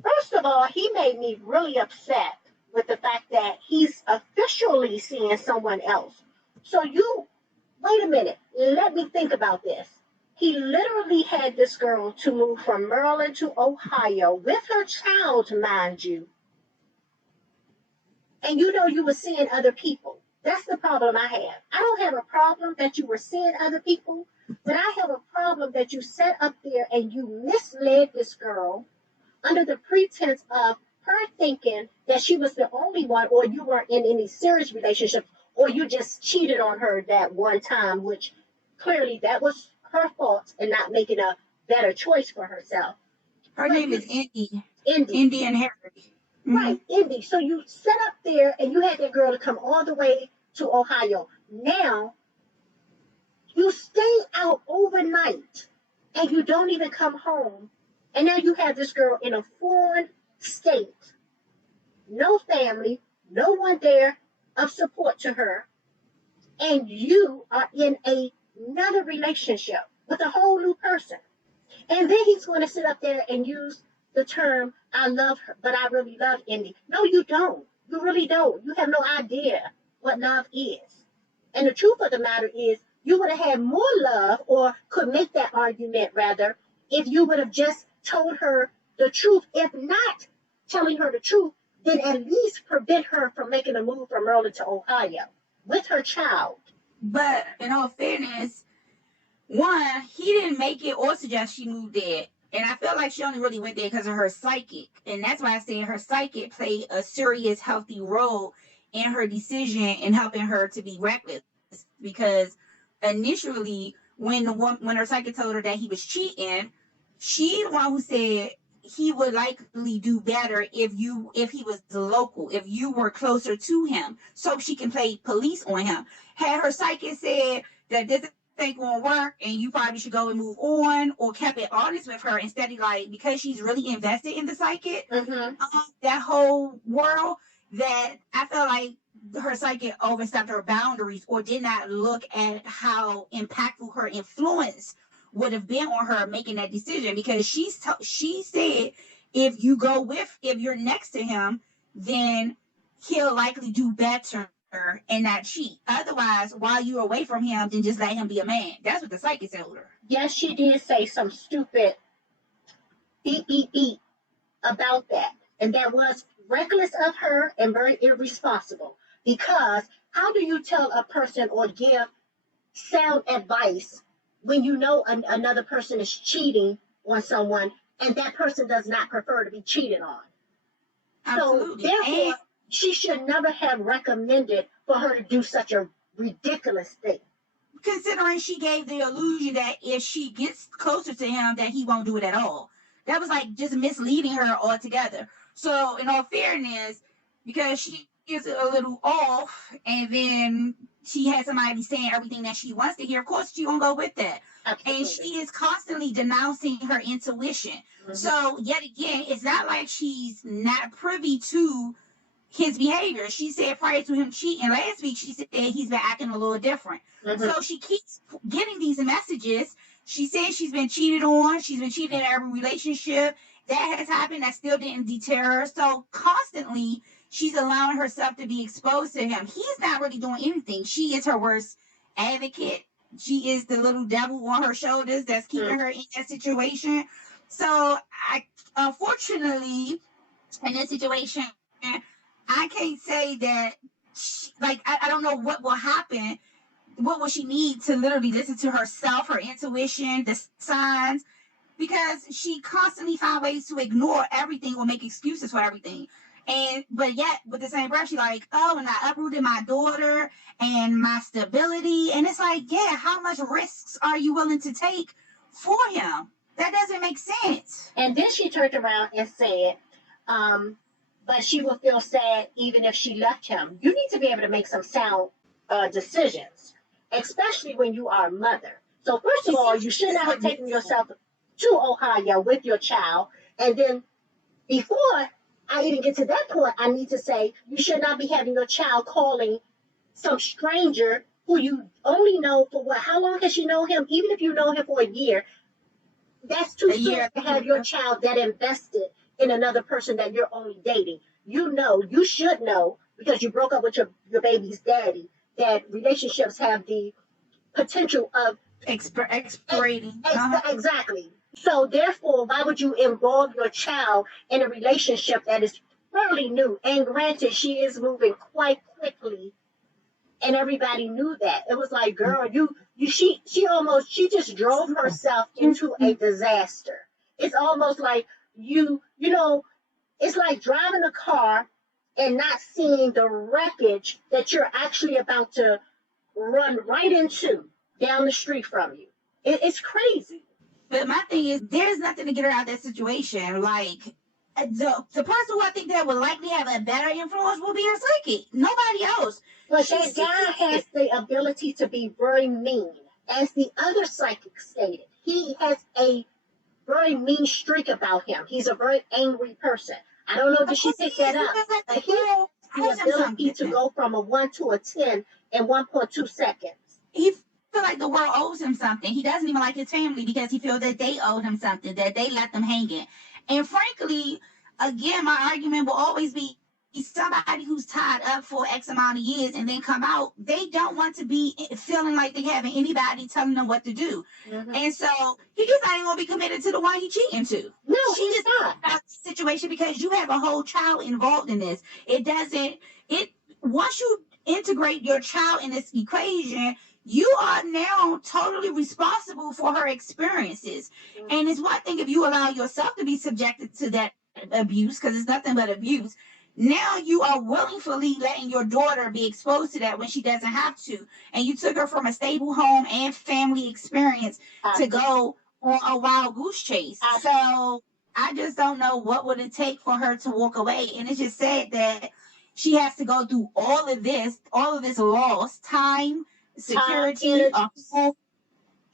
First of all, he made me really upset with the fact that he's officially seeing someone else. So you, wait a minute, let me think about this. He literally had this girl to move from Maryland to Ohio with her child, mind you, and you know you were seeing other people. That's the problem I have. I don't have a problem that you were seeing other people, but I have a problem that you sat up there and you misled this girl under the pretense of her thinking that she was the only one, or you weren't in any serious relationship, or you just cheated on her that one time, which clearly that was her fault and not making a better choice for herself. Her But name you, is Indy. Indy, Indy and Harry. Mm-hmm. right, Indy. So you sat up there and you had that girl to come all the way to Ohio. Now you stay out overnight and you don't even come home. And now you have this girl in a foreign state, no family, no one there of support to her, and you are in another relationship with a whole new person. And then he's going to sit up there and use the term, I love her, but I really love Indy. No, you don't. You really don't. You have no idea what love is. And the truth of the matter is, you would have had more love, or could make that argument rather, if you would have just told her the truth. If not telling her the truth, then at least prevent her from making a move from Maryland to Ohio with her child. But in all fairness, one, he didn't make it or suggest she moved there. And I feel like she only really went there because of her psychic. And that's why I say her psychic played a serious, healthy role in her decision in helping her to be reckless. Because initially, when her psychic told her that he was cheating, she the one who said he would likely do better if he was local, if you were closer to him, so she can play police on him. Had her psychic said that this ain't gonna work and you probably should go and move on, or kept it honest with her instead of, like, because she's really invested in the psychic, that whole world, that I feel like her psychic overstepped her boundaries or did not look at how impactful her influence would have been on her making that decision, because she said if you're next to him, then he'll likely do better and not cheat. Otherwise, while you're away from him, then just let him be a man. That's what the psychic told her. Yes, she did say some stupid beep, beep, beep about that. And that was reckless of her and very irresponsible. Because how do you tell a person or give sound advice when you know another person is cheating on someone and that person does not prefer to be cheated on? Absolutely. So therefore, she should never have recommended for her to do such a ridiculous thing. Considering she gave the illusion that if she gets closer to him, that he won't do it at all. That was like just misleading her altogether. So, in all fairness, because she is a little off, and then she has somebody saying everything that she wants to hear, of course she gonna go with that. Absolutely. And she is constantly denouncing her intuition. Mm-hmm. So, yet again, it's not like she's not privy to his behavior. She said prior to him cheating last week, she said he's been acting a little different. Mm-hmm. So she keeps getting these messages. She says she's been cheated on. She's been cheated in every relationship. That has happened. That still didn't deter her. So constantly, she's allowing herself to be exposed to him. He's not really doing anything. She is her worst advocate. She is the little devil on her shoulders that's keeping her in that situation. So, unfortunately, in this situation, I can't say that, I don't know what will happen. What will she need to literally listen to herself, her intuition, the signs? Because she constantly finds ways to ignore everything or make excuses for everything. But yet, with the same breath, she's like, oh, and I uprooted my daughter and my stability. And it's like, yeah, how much risks are you willing to take for him? That doesn't make sense. And then she turned around and said, but she will feel sad even if she left him. You need to be able to make some sound decisions, especially when you are a mother. So first of all, you should not have taken yourself to Ohio with your child. And then before I even get to that point, I need to say you should not be having your child calling some stranger who you only know for what? How long has she known him? Even if you know him for a year, that's too soon to have your child that invested in another person that you're only dating. You should know, because you broke up with your baby's daddy, that relationships have the potential of Explorating. exactly. So therefore, why would you involve your child in a relationship that is fairly new? And granted, she is moving quite quickly, and everybody knew that. It was like, girl, she just drove herself into a disaster. It's almost like you know, it's like driving a car and not seeing the wreckage that you're actually about to run right into down the street from you. It's crazy. But my thing is, there's nothing to get her out of that situation. Like, the person who I think that would likely have a better influence will be her psychic. Nobody else. But that guy has the ability to be very mean. As the other psychic stated, he has a very mean streak about him. He's a very angry person. I don't know if she picked that up. But he has the ability to go from a 1 to a 10 in 1.2 seconds. He feel like the world owes him something. He doesn't even like his family because he feels that they owe him something, that they let them hang it. And frankly, again, my argument will always be, somebody who's tied up for X amount of years and then come out, they don't want to be feeling like they having anybody telling them what to do. Mm-hmm. And so he just not even gonna be committed to the one he cheating to. No, she just not out the situation because you have a whole child involved in this. Once you integrate your child in this equation, you are now totally responsible for her experiences. Mm-hmm. And it's one thing if you allow yourself to be subjected to that abuse, because it's nothing but abuse. Now you are willingly letting your daughter be exposed to that when she doesn't have to. And you took her from a stable home and family experience to go on a wild goose chase. So I just don't know what would it take for her to walk away. And it's just sad that she has to go through all of this loss, time, security, all of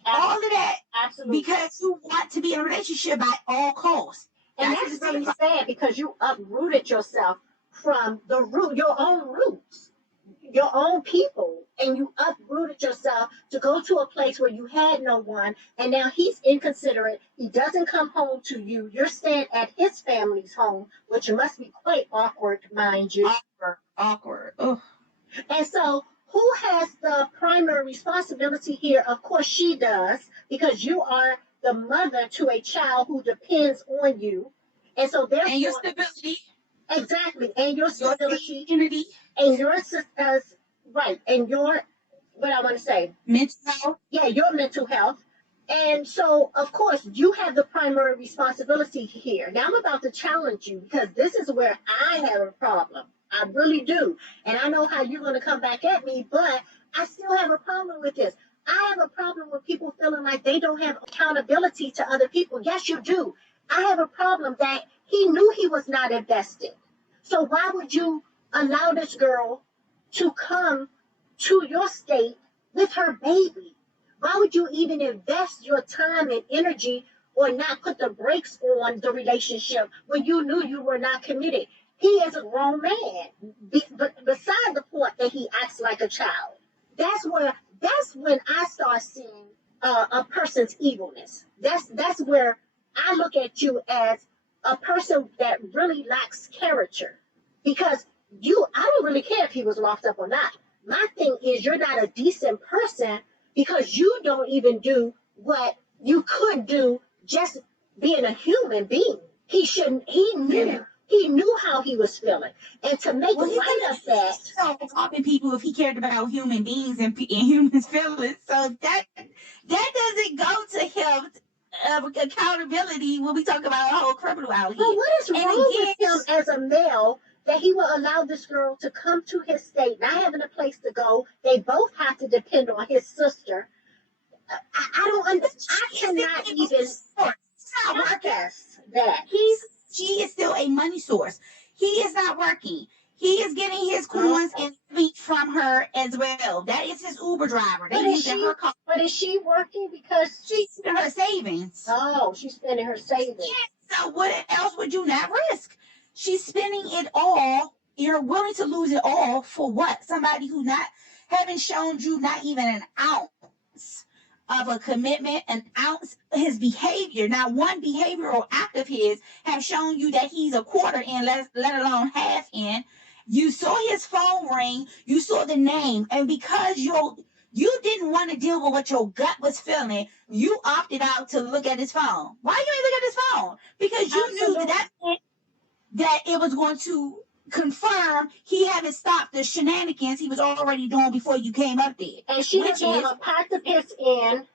that. Absolutely. Because you want to be in a relationship at all costs. And that's really sad because you uprooted yourself from your own roots, your own people, and you uprooted yourself to go to a place where you had no one, and now he's inconsiderate. He doesn't come home to you. You're staying at his family's home, which must be quite awkward, mind you. Awkward. Ugh. And so, who has the primary responsibility here? Of course, she does, because you are the mother to a child who depends on you. And so therefore, and your stability. Exactly. And your stability. Unity. And your right. And your, what I want to say? Mental health. Yeah, your mental health. And so, of course, you have the primary responsibility here. Now I'm about to challenge you because this is where I have a problem. I really do. And I know how you're going to come back at me, but I still have a problem with this. I have a problem with people feeling like they don't have accountability to other people. Yes, you do. I have a problem that he knew he was not invested. So why would you allow this girl to come to your state with her baby? Why would you even invest your time and energy or not put the brakes on the relationship when you knew you were not committed? He is a grown man, but beside the point that he acts like a child. That's when I start seeing a person's evilness. That's where I look at you as a person that really lacks character, because I don't really care if he was locked up or not. My thing is, you're not a decent person because you don't even do what you could do just being a human being. He knew how he was feeling. And to make light of that. So helping people if he cared about human beings and humans' feelings. So that doesn't go to him. Accountability when we talk about a whole criminal out here. But what is wrong with him as a male that he will allow this girl to come to his state, not having a place to go? They both have to depend on his sister. I don't understand. I cannot even forecast that. She is still a money source. He is not working. He is getting his coins and feet from her as well. That is his Uber driver. But is she working because she's spending her savings? Oh, she's spending her savings. Yeah, so what else would you not risk? She's spending it all. You're willing to lose it all for what? Somebody who haven't shown you not even an ounce of a commitment, an ounce his behavior. Now, one behavioral act of his have shown you that he's a quarter in, let alone half in. You saw his phone ring, you saw the name, and because you didn't want to deal with what your gut was feeling, you opted out to look at his phone. Why you ain't look at his phone? Because you knew that meant that it was going to confirm he hadn't stopped the shenanigans he was already doing before you came up there. And she doesn't have a pot to piss in,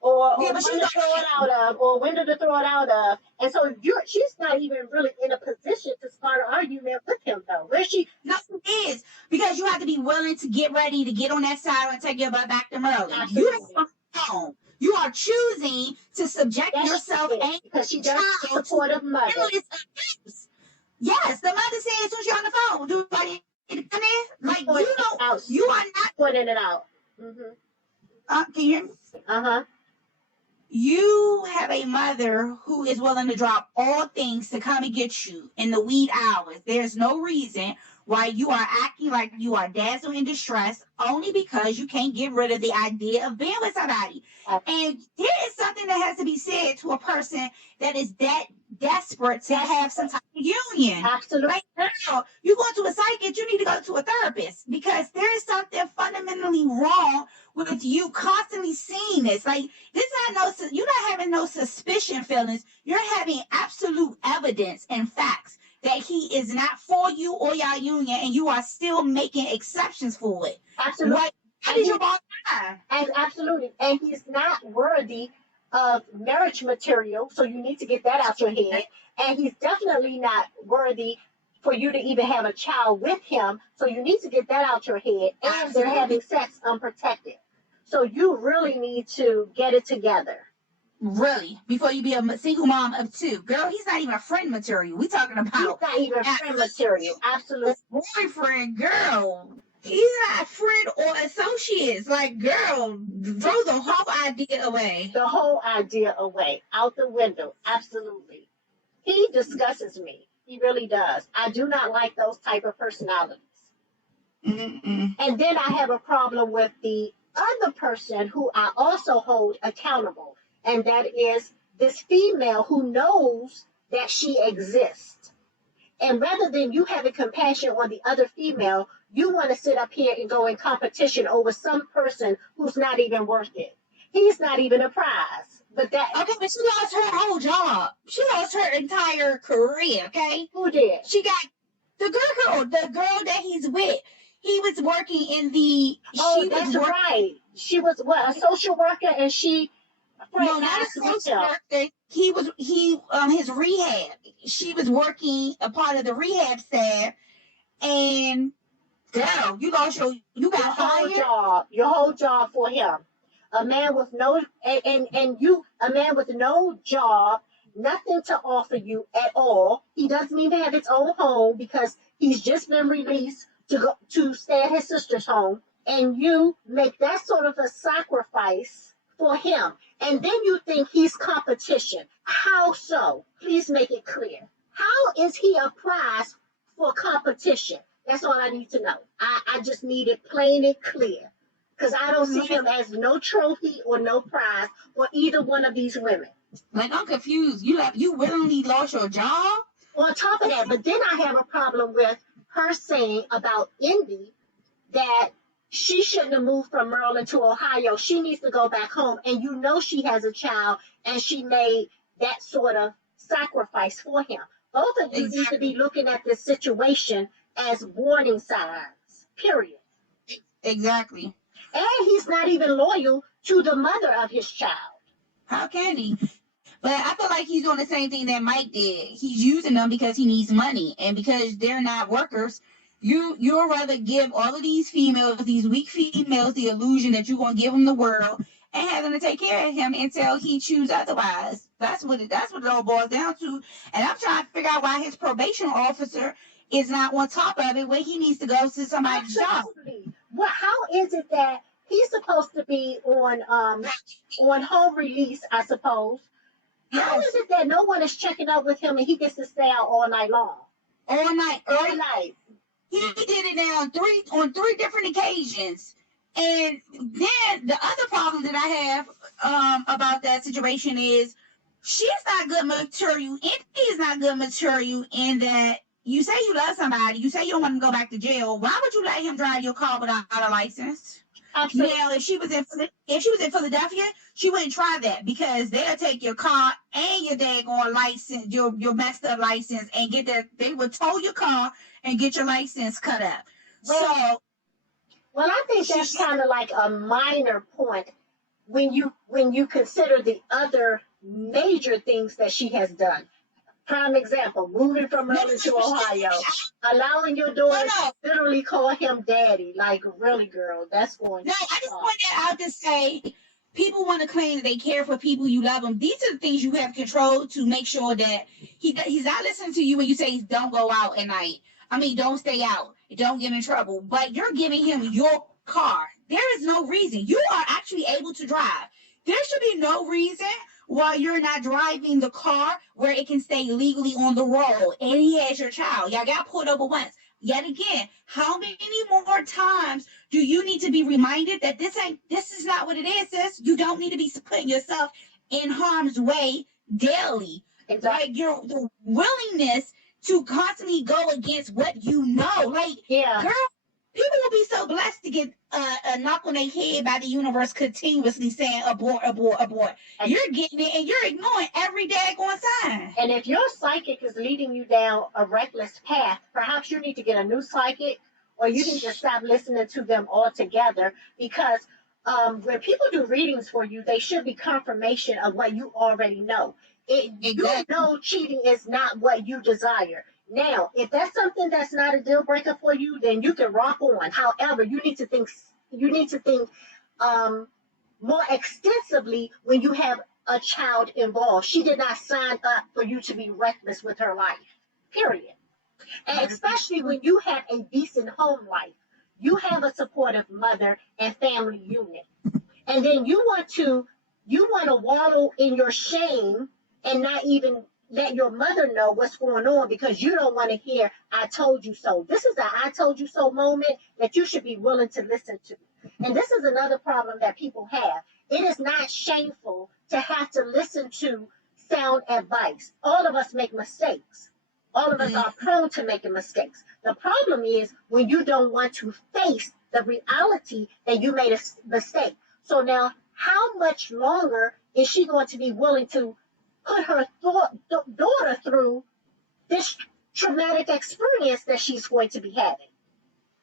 or Yeah, one but to throw it out of, or a window to throw it out of. And so she's not even really in a position to start an argument with him, though. Where she? No, it is. Because you have to be willing to get ready to get on that side and take your butt back to Maryland. You don't home. You are choosing to subject yourself and because she does supportive mother. Abuse. Yes, the mother says, "Who's you on the phone? Do I need to come in?" Like, you don't. You are not pointing it out. Mm-hmm. Can you hear me? Uh-huh. You have a mother who is willing to drop all things to come and get you in the wee hours. There's no reason why you are acting like you are dazzled in distress only because you can't get rid of the idea of being with somebody. And there is something that has to be said to a person that is that desperate to have some type of union. Absolutely. Like, girl, you go to a psychic, you need to go to a therapist because there is something fundamentally wrong with you constantly seeing this. Like, this is not you're not having no suspicion feelings. You're having absolute evidence and facts that he is not for you or your union, and you are still making exceptions for it. Absolutely. What is your bottom line? And absolutely. And he's not worthy of marriage material, so you need to get that out your head. And he's definitely not worthy for you to even have a child with him, so you need to get that out your head. And they're having sex unprotected. So you really need to get it together. Really, before you be a single mom of two. Girl, he's not even a friend material. We talking about... He's not even friend material. Absolutely. Boyfriend, girl. He's not friend or associates. Like, girl, throw the whole idea away. The whole idea away. Out the window. Absolutely. He disgustes me. He really does. I do not like those type of personalities. Mm-mm. And then I have a problem with the other person who I also hold accountable. And that is this female who knows that she exists. And rather than you having compassion on the other female, you want to sit up here and go in competition over some person who's not even worth it. He's not even a prize. But that... Okay, but she lost her whole job. She lost her entire career, okay? Who did? She got the girl that he's with. He was working in the... that's right. She was, what, a social worker, and she... No, not a social worker. His rehab. She was working a part of the rehab staff, and girl, you got hired. Your whole job for him. A man with no a man with no job, nothing to offer you at all. He doesn't even have his own home because he's just been released to stay at his sister's home, and you make that sort of a sacrifice for him. And then you think he's competition. How so? Please make it clear. How is he a prize for competition? That's all I need to know. I just need it plain and clear. Because I don't see him as no trophy or no prize for either one of these women. Like, I'm confused. You willingly lost your job? On top of that, but then I have a problem with her saying about Indy that she shouldn't have moved from Maryland to Ohio. She needs to go back home. And you know she has a child, and she made that sort of sacrifice for him. Both of you need to be looking at this situation as warning signs, period. Exactly. And he's not even loyal to the mother of his child. How can he? But I feel like he's doing the same thing that Mike did. He's using them because he needs money. And because they're not workers, you'll rather give all of these females, these weak females, the illusion that you're going to give them the world and have them to take care of him until he chooses otherwise. That's what it all boils down to. And I'm trying to figure out why his probation officer is not on top of it when he needs to go to somebody's job. Well, how is it that he's supposed to be on home release, I suppose? Yes. How is it that no one is checking up with him and he gets to stay out all night long? All night. All night. He did it now on three different occasions. And then the other problem that I have about that situation is she's not good material. Anthony is not good material in that you say you love somebody, you say you don't want to go back to jail. Why would you let him drive your car without a license? Absolutely. Now, if she was in Philadelphia, she wouldn't try that because they'll take your car and your daggone license, your messed up license, and get that. They would tow your car and get your license cut up. Well, I think that's kind of like a minor point when you consider the other major things that she has done. Prime example, moving from Maryland to Ohio, allowing your daughter to literally call him daddy. Like, really, girl, that's going No, I just want that out to say, people want to claim that they care for people, you love them. These are the things you have control to make sure that he's not listening to you when you say don't go out at night. I mean, don't stay out. Don't get in trouble. But you're giving him your car. There is no reason. You are actually able to drive. There should be no reason why you're not driving the car where it can stay legally on the road. And he has your child. Y'all got pulled over once. Yet again, how many more times do you need to be reminded that this is not what it is, sis? You don't need to be putting yourself in harm's way daily. Exactly. Like the willingness to constantly go against what you know. Like, Yeah. girl, people will be so blessed to get a knock on their head by the universe continuously saying abort, abort, abort. You're getting it and you're ignoring every daggone sign. And if your psychic is leading you down a reckless path, perhaps you need to get a new psychic, or you need to stop listening to them altogether, because when people do readings for you, they should be confirmation of what you already know. You know cheating is not what you desire. Now, if that's something that's not a deal breaker for you, then you can rock on. However, you need to think more extensively when you have a child involved. She did not sign up for you to be reckless with her life. Period. And especially when you have a decent home life. You have a supportive mother and family unit. And then you want to wallow in your shame and not even let your mother know what's going on because you don't want to hear, I told you so. This is a I told you so moment that you should be willing to listen to. And this is another problem that people have. It is not shameful to have to listen to sound advice. All of us make mistakes. All of us are prone to making mistakes. The problem is when you don't want to face the reality that you made a mistake. So now, how much longer is she going to be willing to put her daughter through this traumatic experience that she's going to be having?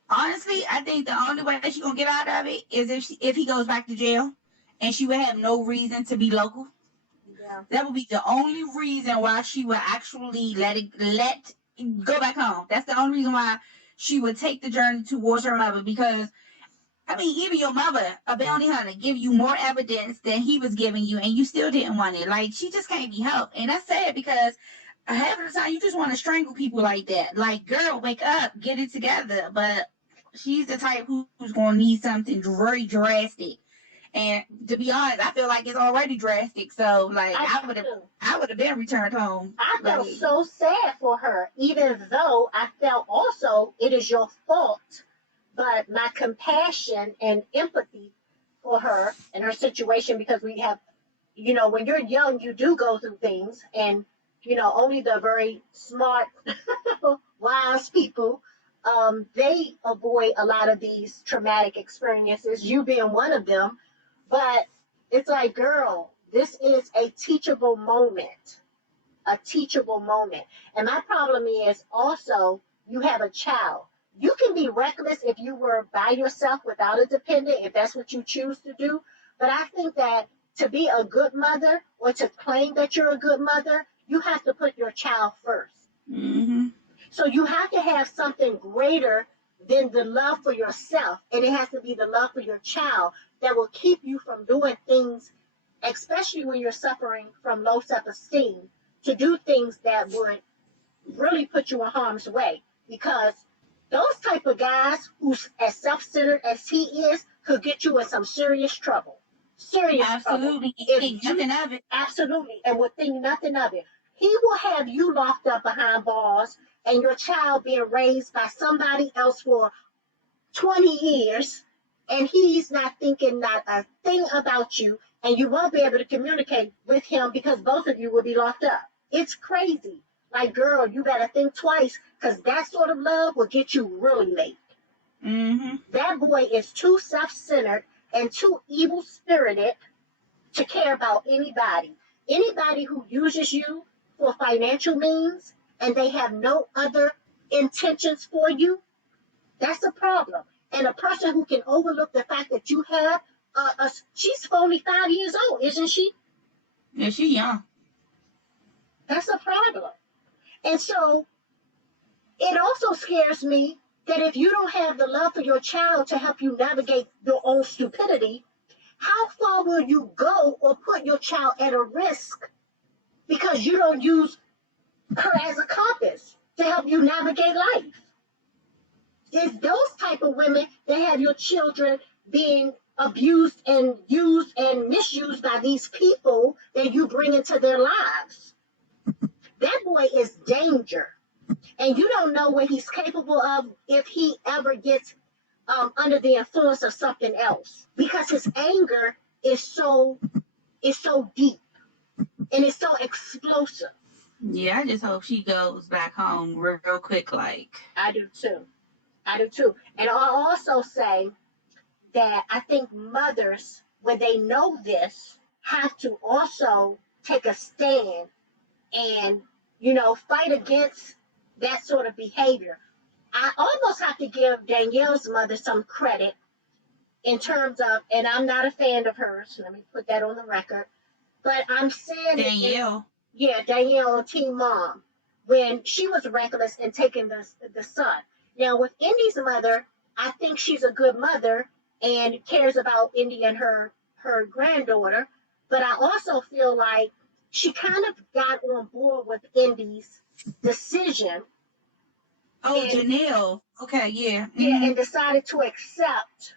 Honestly, I think the only way that she's going to get out of it is if he goes back to jail and she would have no reason to be local. Yeah. That would be the only reason why she would actually let go back home. That's the only reason why she would take the journey towards her mother, because I mean, even your mother, a bounty hunter, give you more evidence than he was giving you, and you still didn't want it. Like, she just can't be helped. And that's sad because half of the time you just want to strangle people like that. Like, girl, wake up, get it together. But she's the type who's going to need something very drastic. And to be honest, I feel like it's already drastic. So, like, I would have been returned home. I felt so sad for her, even though I felt also it is your fault. But my compassion and empathy for her and her situation, because we have, when you're young, you do go through things, and, only the very smart, wise people, they avoid a lot of these traumatic experiences, you being one of them. But it's like, girl, this is a teachable moment. A teachable moment. And my problem is also, you have a child. You can be reckless if you were by yourself without a dependent, if that's what you choose to do. But I think that to be a good mother, or to claim that you're a good mother, you have to put your child first. Mm-hmm. So you have to have something greater than the love for yourself. And it has to be the love for your child that will keep you from doing things, especially when you're suffering from low self-esteem, to do things that would really put you in harm's way. Because those type of guys who's as self-centered as he is could get you in some serious trouble. Absolutely. Think nothing of it. Absolutely. And would think nothing of it. He will have you locked up behind bars and your child being raised by somebody else for 20 years. and he's not thinking not a thing about you, and you won't be able to communicate with him because both of you will be locked up. It's crazy. Like, girl, you better think twice, because that sort of love will get you really late. Mm-hmm. That boy is too self-centered and too evil-spirited to care about anybody. Anybody who uses you for financial means and they have no other intentions for you, that's a problem. And a person who can overlook the fact that you have, she's only 5 years old, isn't she? Yeah, she young. That's a problem. And so it also scares me that if you don't have the love for your child to help you navigate your own stupidity, how far will you go or put your child at a risk because you don't use her as a compass to help you navigate life? It's those type of women that have your children being abused and used and misused by these people that you bring into their lives. That boy is danger. And you don't know what he's capable of if he ever gets under the influence of something else, because his anger is so deep and it's so explosive. Yeah, I just hope she goes back home real quick. Like, I do too. And I'll also say that I think mothers, when they know this, have to also take a stand and, fight against that sort of behavior. I almost have to give Danielle's mother some credit in terms of, and I'm not a fan of hers, let me put that on the record, but I'm saying Danielle. Danielle on Teen Mom, when she was reckless in taking the son. Now, with Indy's mother, I think she's a good mother and cares about Indy and her granddaughter, but I also feel like she kind of got on board with Indy's decision. Oh, Janelle. Okay, yeah. Mm-hmm. Yeah, and decided to accept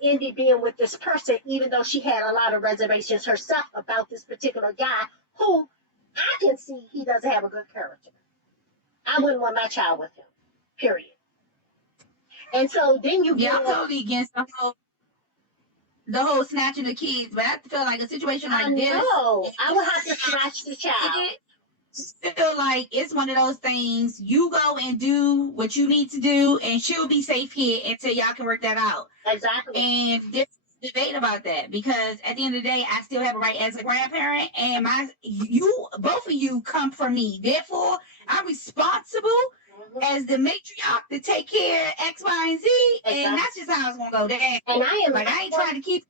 Indy being with this person, even though she had a lot of reservations herself about this particular guy, who I can see he doesn't have a good character. I wouldn't want my child with him, period. And so then you I'm totally against the whole snatching the kids, but I feel like a situation like this. I would have to snatch the child. I feel like it's one of those things, you go and do what you need to do, and she'll be safe here until y'all can work that out. Exactly. And there's debate about that, because at the end of the day, I still have a right as a grandparent, and both of you come from me. Therefore, I'm responsible as the matriarch to take care of X, Y, and Z, exactly. And that's just how it's gonna go down. And I ain't trying to keep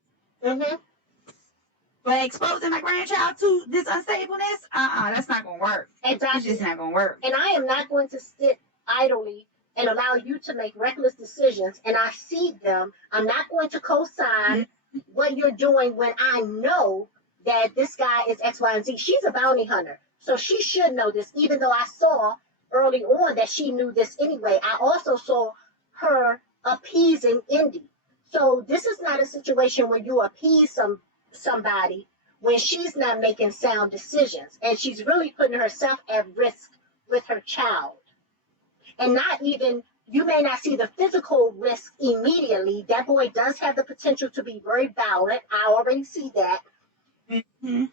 but exposing my grandchild to this unstableness, that's not gonna work. Exactly. It's just not gonna work. And I am not going to sit idly and allow you to make reckless decisions and I see them. I'm not going to co-sign what you're doing when I know that this guy is X, Y, and Z. She's a bounty hunter, so she should know this, even though I saw early on that she knew this anyway. I also saw her appeasing Indy. So this is not a situation where you appease somebody when she's not making sound decisions, and she's really putting herself at risk with her child. And not even, you may not see the physical risk immediately. That boy does have the potential to be very violent. I already see that. Mm-hmm.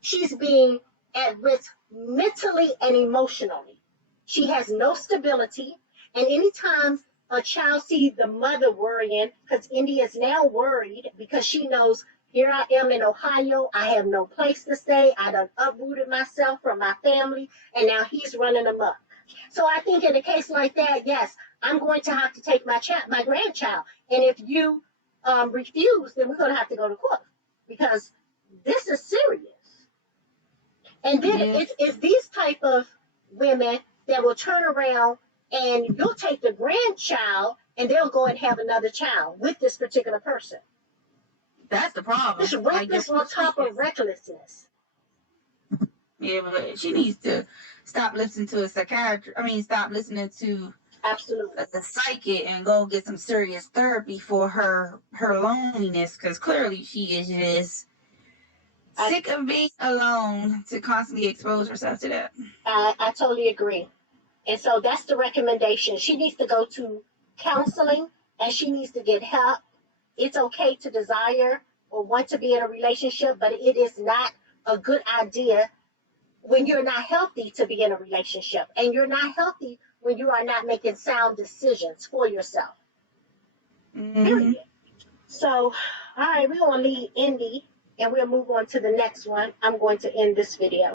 She's being at risk mentally and emotionally. She has no stability, and anytime a child sees the mother worrying, because Indy is now worried because she knows, here I am in Ohio, I have no place to stay, I done uprooted myself from my family, and now he's running amok. So I think in a case like that, yes, I'm going to have to take my grandchild, and if you refuse, then we're going to have to go to court, because this is serious. And then it's these type of women that will turn around and you'll take the grandchild and they'll go and have another child with this particular person. That's the problem. It's reckless on top of recklessness. Yeah, but she needs to stop listening to a psychiatrist. Stop listening to the psychic and go get some serious therapy for her loneliness, because clearly she is just sick of being alone to constantly expose herself to that. I totally agree. And so that's the recommendation. She needs to go to counseling and she needs to get help. It's okay to desire or want to be in a relationship, but it is not a good idea when you're not healthy to be in a relationship. And you're not healthy when you are not making sound decisions for yourself. Mm-hmm. Period. So, all right, we're going to leave Indy and we'll move on to the next one. I'm going to end this video.